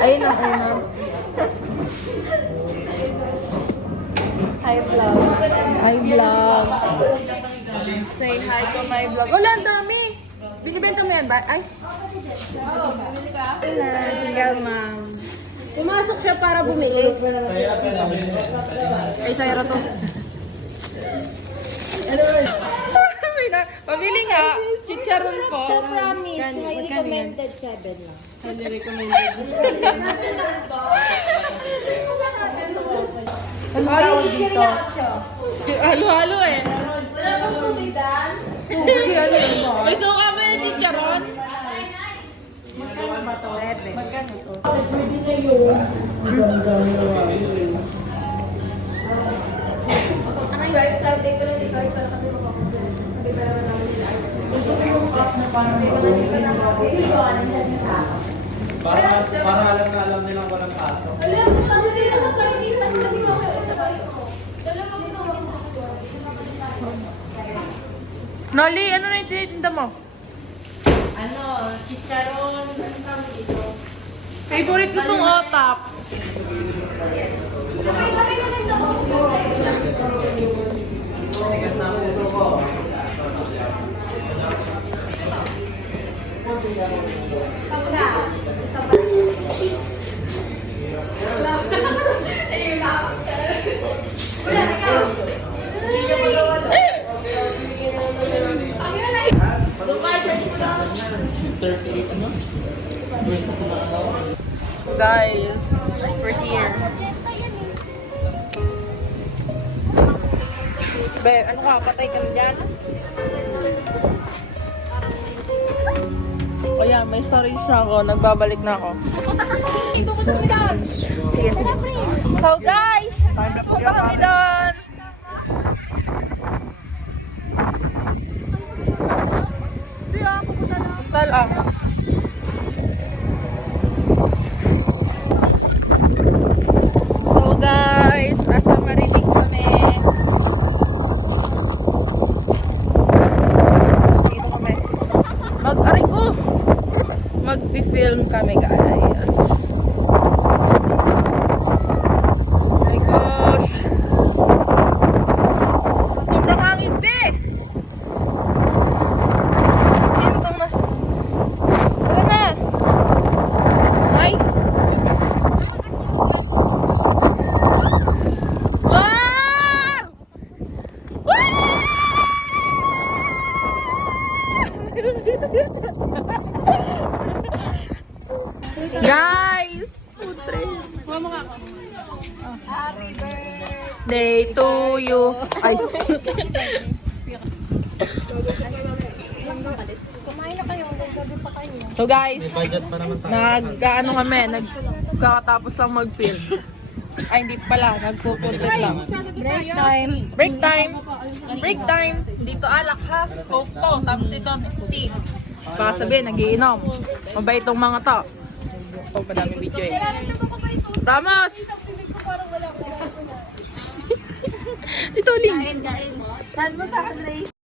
Ayun ang una. Hi vlog. Hi vlog. Say hi to my vlog. Wala, ang dami. Binibenta mo yan ba? Ay. Single mom. Pumasok siya para bumili. Ay, sayra to. Pabili nga. Chicharon po. Promise, may recommended 7 lang. Highly recommended. Ano tawag dito? Halo-halo eh. Sige, halo yun mo. May suka ba yung chicharon? Magkano to? Pwede na yun. Ano guys, Saturday ko lang dito. Ito na kami makakulit. Sabi pa naman namin sila. Gusto ko yung cup na parang Para alam nilang walang pasok. Alam mo, ang hindi na makalimutan kasi kami yung isa kayo. Dalawang gusto mo isa. Noli, ano na yung tinitinda mo? ano, chicharon, ano tawag dito? Favorite ko tong otap. Guys, we're here. Be, ano ka? Patay ka na dyan? O yan, may stories na ako. Nagbabalik na ako. Sige, sige. So guys, punta kami doon. Punta lang. So guys, nasa Marilig kami. Dito kami. Mag-aray ko. Mag-film kami guys. Oh my gosh. Sobrang hangin, be! Sintong nasa... Tara na! Ay! Wow! Guys! Putre. Happy Day to you. Ay. Kumain na kayo, hanggang gabi pa kayo. So guys, Budget pa naman tayo. nag-ano kami, nagkakatapos lang mag-film. Ay, hindi pala, nagpo-portrait lang. Break time. Break time! Break time! Dito alak ha, coke to, tapos ito, steam. Baka sabihin, nagiinom. Mabait tong mga to. Oh, madami video eh. Ramos! Tito Ling! Kain. Saan mo sa akin, Ray?